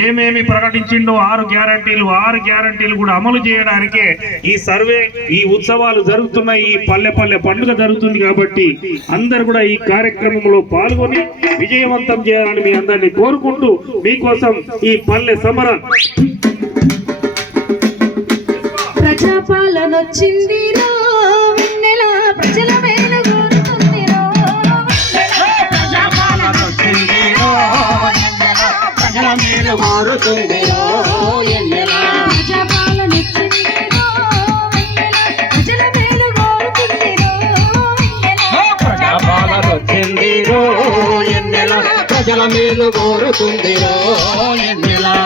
ఏమేమి ప్రకటించిండో ఆరు గ్యారంటీలు ఆరు గ్యారంటీలు కూడా అమలు చేయడానికే ఈ సర్వే ఈ ఉత్సవాలు జరుగుతున్నాయి ఈ పల్లె పల్లె పండుగ జరుగుతుంది కాబట్టి అందరు కూడా ఈ కార్యక్రమంలో పాల్గొని విజయవంతం చేయాలని మీ అందరినీ కోరుకుంటూ మీకోసం ఈ పల్లె సమరం. ప్రజాపాలన ప్రజల మారుతుంది ప్రజల మేలు కోరుతుంది ఎన్నెలా?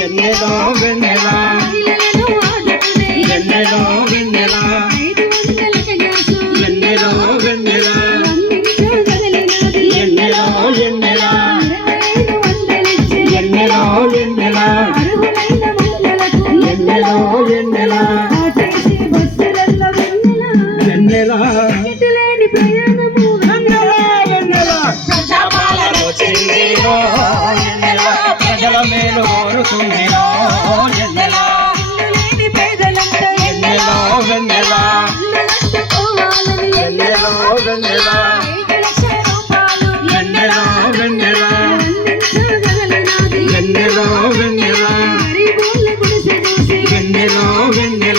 ఎన్నెలో ఎన్నెలో వెన్నెల లేని ప్రయాణము వెన్నెల వెన్నెల ప్రజాపాలను చెందిలో వెన్నెల ప్రజల మేలు కోరుతుందిలో వెన్నెల? లేని పేదలంతా వెన్నెల? వెన్నెల? వెన్నెల వెన్నెల? వెన్నెల వెన్నెల వెన్నెల వెన్నెల వెన్నెల వెన్నెల?